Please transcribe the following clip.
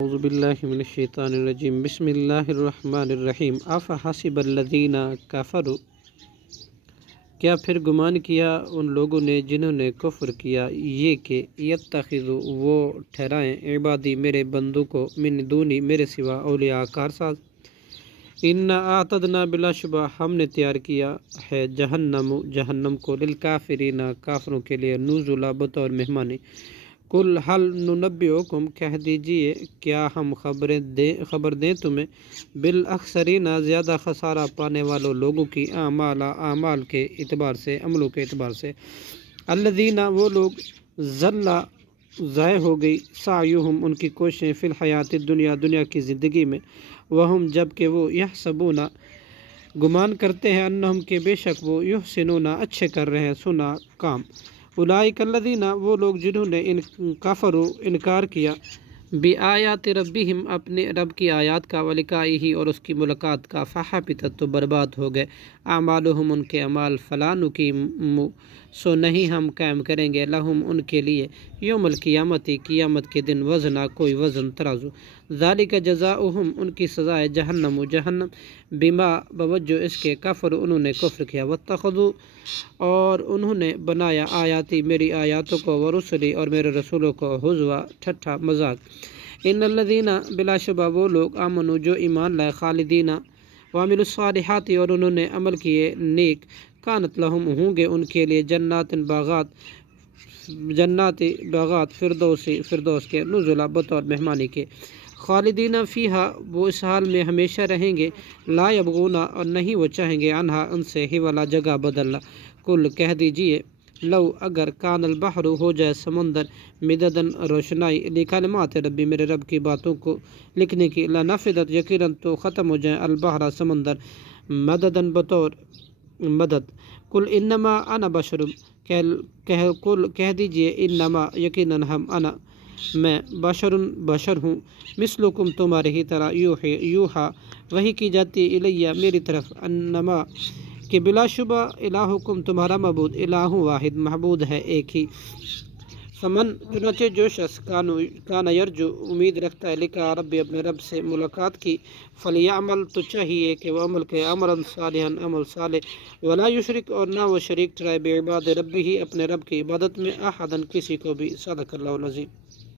اعوذ باللہ من الشیطان الرجیم بسم اللہ الرحمن الرحیم افحسب الذین کفروا، کیا پھر گمان کیا ان لوگوں نے جنہوں نے کفر کیا یہ کہ یتخذوا وہ ٹھہرائیں عبادی میرے بندوں کو من دونی میرے سوا اولیاء کارساز۔ انا اعتدنا بلا شبہ ہم نے تیار کیا ہے جہنم کو للکافرین کافروں کے لیے نزلا بطور مہمانی۔ کل حل ننبئکم کہہ دیجئے کیا ہم خبر دیں تمہیں بالاخسرین زیادہ خسارہ پانے والوں لوگوں کی اعمال کے اعتبار سے، عملوں کے اعتبار سے۔ الذین وہ لوگ ضائع ہو گئی سعیہم ان کی کوششیں فی الحیات الدنیا دنیا کی زندگی میں، وہم جب کہ وہ یحسبون گمان کرتے ہیں انہم کہ بے شک وہ یحسنون اچھے کر رہے ہیں سنا کام۔ اولئک الذین وہ لوگ جنہوں نے کفروا انکار کیا بآیات ربہم اپنے رب کی آیات کا ولقائہ اور اس کی ملاقات کا فحبطت تو برباد ہو گئے اعمالہم ان کے اعمال فلا نقیم سو نہیں ہم قائم کریں گے لہم ان کے لیے یوم القیامت قیامت کے دن وزنا کوئی وزن ترازو۔ ذالک جزاؤہم ان کی سزائے جہنم بما بوجہ اس کے کفر انہوں نے کفر کیا واتخذوا اور انہوں نے بنایا آیاتی میری آیاتوں کو ورسلی اور میرے رسولوں کو ہزوا ٹھٹھا مذاق۔ ان الذین بلا شبہ وہ لوگ آمنوا جو ایمان لائے خالدین وعملوا الصالحات اور انہوں نے عمل کیے نیک کانت لہم ہوں گے ان کے لیے جنات باغات فردوس کے نزلا بطور مہمانی کے خالدین فیہا وہ اس حال میں ہمیشہ رہیں گے لا یبغون اور نہیں وہ چاہیں گے عنہا ان سے ہی والا جگہ بدلنا۔ کل کہہ دیجئے لو اگر کان البحر ہو جائے سمندر مددن روشنائی لکلمات ربی میرے رب کی باتوں کو لکھنے کی لنفدت یقیناً تو ختم ہو جائے البحر سمندر مددن بطور مدد۔ کل انما انا بشر کہہ دیجئے انما یقیناً انا میں بشر ہوں مثلکم تمہارے ہی طرح یوحا وحی کی جاتی الیہ میری طرف انما کہ بلا شبہ الہکم تمہارا معبود الہ واحد معبود ہے ایک ہی۔ فمن چنانچہ جو شخص کان یرجو امید رکھتا ہے لقاء ربی اپنے رب سے ملاقات کی فلیعمل تو چاہیے کہ وہ عمل کرے عملا صالحا عمل صالح ولا یشرک اور نہ وہ شریک ٹھہرائے بعباد ربی ہی اپنے رب کی عبادت میں احدا کسی کو بھی۔ صدق اللہ العظیم۔